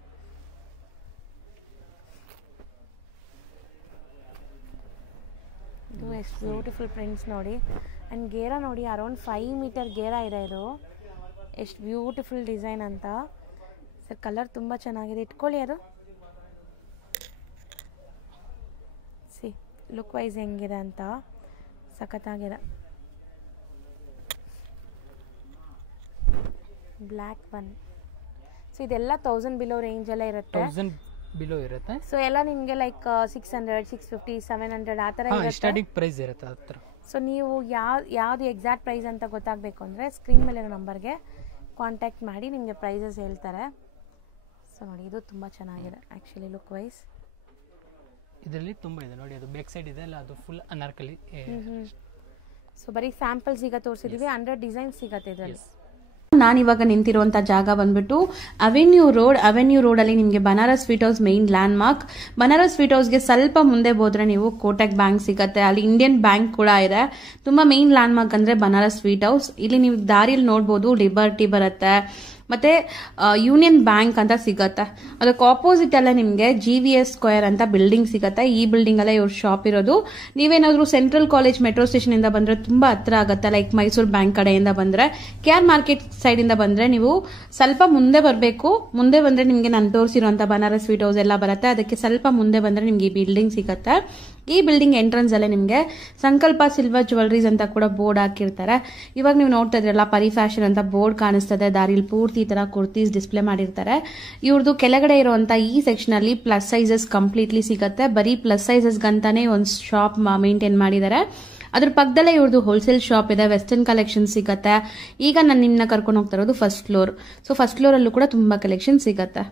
ಇದು ಎಷ್ಟು ಬ್ಯೂಟಿಫುಲ್ ಪ್ರಿಂಟ್ಸ್ ನೋಡಿ. ಆ್ಯಂಡ್ ಗೇರ ನೋಡಿ, ಅರೌಂಡ್ 5 ಮೀಟರ್ ಗೇರ ಇದೆ. ಇದು ಎಷ್ಟು ಬ್ಯೂಟಿಫುಲ್ ಡಿಸೈನ್ ಅಂತ. ಸರ್ ಕಲರ್ ತುಂಬ ಚೆನ್ನಾಗಿದೆ. ಇಟ್ಕೊಳ್ಳಿ ಅದು. ಸಿ ಲುಕ್ ವೈಸ್ ಹೆಂಗಿದೆ ಅಂತ, ಸಖತ್ತಾಗಿದೆ. Black one. ಸೊ ಇದೆಲ್ಲ 1000 ಬಿಲೋ ರೇಂಜಲ್ಲೇ ಇರುತ್ತೆ. 1000 ಬಿಲೋ ಇರುತ್ತೆ. ಸೊ ಎಲ್ಲ ನಿಮಗೆ ಲೈಕ್ 600, 650, 700 ಆ ಥರ ಇರುತ್ತೆ. ಸ್ಟಾರ್ಟಿಂಗ್ ಪ್ರೈಸ್ ಇರುತ್ತೆ ಆ ಥರ. ಸೊ ನೀವು ಯಾವುದು ಎಕ್ಸಾಕ್ಟ್ ಪ್ರೈಸ್ ಅಂತ ಗೊತ್ತಾಗಬೇಕು ಅಂದರೆ ಸ್ಕ್ರೀನ್ ಮೇಲಿರೋ ನಂಬರ್ಗೆ ಕಾಂಟ್ಯಾಕ್ಟ್ ಮಾಡಿ, ನಿಮಗೆ ಪ್ರೈಸಸ್ ಹೇಳ್ತಾರೆ. ಸೊ ನೋಡಿ, ಇದು ತುಂಬ ಚೆನ್ನಾಗಿದೆ ಆ್ಯಕ್ಚುಲಿ ಲುಕ್ ವೈಸ್. ಇದರಲ್ಲಿ ತುಂಬ ಇದೆ ನೋಡಿ. ಅದು ಬ್ಯಾಕ್ ಸೈಡ್ ಇದೆ ಅಲ್ಲ, ಅದು ಫುಲ್ ಅನಾರ್ಕಲಿ. ಸೊ ಬರೀ ಸ್ಯಾಂಪಲ್ಸ್ ಈಗ ತೋರಿಸಿದ್ದೀವಿ. 100 ಡಿಸೈನ್ಸ್ ಸಿಗುತ್ತೆ ಇದರಲ್ಲಿ. ನಾನಿವಾಗ ನಿಂತಿರುವಂಥ ಜಾಗ ಬಂದ್ಬಿಟ್ಟು ಅವೆನ್ಯೂ ರೋಡಲ್ಲಿ ನಿಮಗೆ Banaras sweet house main landmark. Banaras sweet ಹೌಸ್ಗೆ ಸ್ವಲ್ಪ ಮುಂದೆ ಹೋದ್ರೆ ನೀವು ಕೋಟಕ್ ಬ್ಯಾಂಕ್ ಸಿಗುತ್ತೆ. ಅಲ್ಲಿ ಇಂಡಿಯನ್ ಬ್ಯಾಂಕ್ ಕೂಡ ಇದೆ. ತುಂಬಾ ಮೇನ್ ಲ್ಯಾಂಡ್ ಮಾರ್ಕ್ ಅಂದ್ರೆ ಬನಾರಸ್ ಸ್ವೀಟ್ ಹೌಸ್. ಇಲ್ಲಿ ನೀವು ದಾರಿಯಲ್ಲಿ ನೋಡ್ಬೋದು ಲಿಬರ್ಟಿ ಬರುತ್ತೆ, ಮತ್ತೆ ಯೂನಿಯನ್ ಬ್ಯಾಂಕ್ ಅಂತ ಸಿಗತ್ತೆ. ಅದಕ್ಕೆ ಆಪೋಸಿಟ್ ಅಲ್ಲೇ ನಿಮಗೆ GVS ಸ್ಕ್ವೇರ್ ಅಂತ ಬಿಲ್ಡಿಂಗ್ ಸಿಗತ್ತೆ. ಈ ಬಿಲ್ಡಿಂಗ್ ಅಲ್ಲೇ ಇವ್ರ ಶಾಪ್ ಇರೋದು. ನೀವೇನಾದ್ರೂ ಸೆಂಟ್ರಲ್ ಕಾಲೇಜ್ ಮೆಟ್ರೋ ಸ್ಟೇಷನ್ ಇಂದ ಬಂದ್ರೆ ತುಂಬಾ ಹತ್ರ ಆಗುತ್ತೆ. ಲೈಕ್ ಮೈಸೂರು ಬ್ಯಾಂಕ್ ಕಡೆಯಿಂದ ಬಂದ್ರೆ, KR ಮಾರ್ಕೆಟ್ ಸೈಡ್ ಇಂದ ಬಂದ್ರೆ ನೀವು ಸ್ವಲ್ಪ ಮುಂದೆ ಬರಬೇಕು. ಮುಂದೆ ಬಂದ್ರೆ ನಿಮ್ಗೆ ನಾನು ತೋರಿಸಿರುವಂತ ಬನಾರಸ್ ಸ್ವೀಟ್ ಹೌಸ್ ಎಲ್ಲ ಬರುತ್ತೆ. ಅದಕ್ಕೆ ಸ್ವಲ್ಪ ಮುಂದೆ ಬಂದ್ರೆ ನಿಮ್ಗೆ ಈ ಬಿಲ್ಡಿಂಗ್ ಸಿಗತ್ತೆ. ಈ ಬಿಲ್ಡಿಂಗ್ ಎಂಟ್ರೆನ್ಸ್ ಅಲ್ಲೇ ನಿಮ್ಗೆ ಸಂಕಲ್ಪ ಸಿಲ್ವರ್ ಜ್ಯುವೆಲರೀಸ್ ಅಂತ ಕೂಡ ಬೋರ್ಡ್ ಹಾಕಿರ್ತಾರೆ. ಇವಾಗ ನೀವು ನೋಡ್ತಾ ಇದ್ರಲ್ಲ ಪರಿ ಫ್ಯಾಷನ್ ಅಂತ ಬೋರ್ಡ್ ಕಾಣಿಸ್ತದೆ. ದಾರಿಲಿ ಪೂರ್ತಿ ಈ ತರ ಕುರ್ತೀಸ್ ಡಿಸ್ಪ್ಲೇ ಮಾಡಿರ್ತಾರೆ. ಇವ್ರದ್ದು ಕೆಳಗಡೆ ಇರುವಂತ ಈ ಸೆಕ್ಷನ್ ಅಲ್ಲಿ ಪ್ಲಸ್ ಸೈಜಸ್ ಕಂಪ್ಲೀಟ್ಲಿ ಸಿಗುತ್ತೆ. ಬರೀ ಪ್ಲಸ್ ಸೈಜಸ್ ಗಂತಾನೆ ಒಂದು ಶಾಪ್ ಮೇಂಟೈನ್ ಮಾಡಿದ್ದಾರೆ. ಅದ್ರ ಪಕ್ಕದಲ್ಲೇ ಇವ್ರದ್ದು ಹೋಲ್ಸೇಲ್ ಶಾಪ್ ಇದೆ. ವೆಸ್ಟರ್ನ್ ಕಲೆಕ್ಷನ್ ಸಿಗತ್ತೆ. ಈಗ ನಾನು ನಿಮ್ಮನ್ನ ಕರ್ಕೊಂಡು ಹೋಗ್ತಾ ಇರೋದು first floor. So first floor ಅಲ್ಲೂ ಕೂಡ ತುಂಬಾ ಕಲೆಕ್ಷನ್ ಸಿಗತ್ತೆ.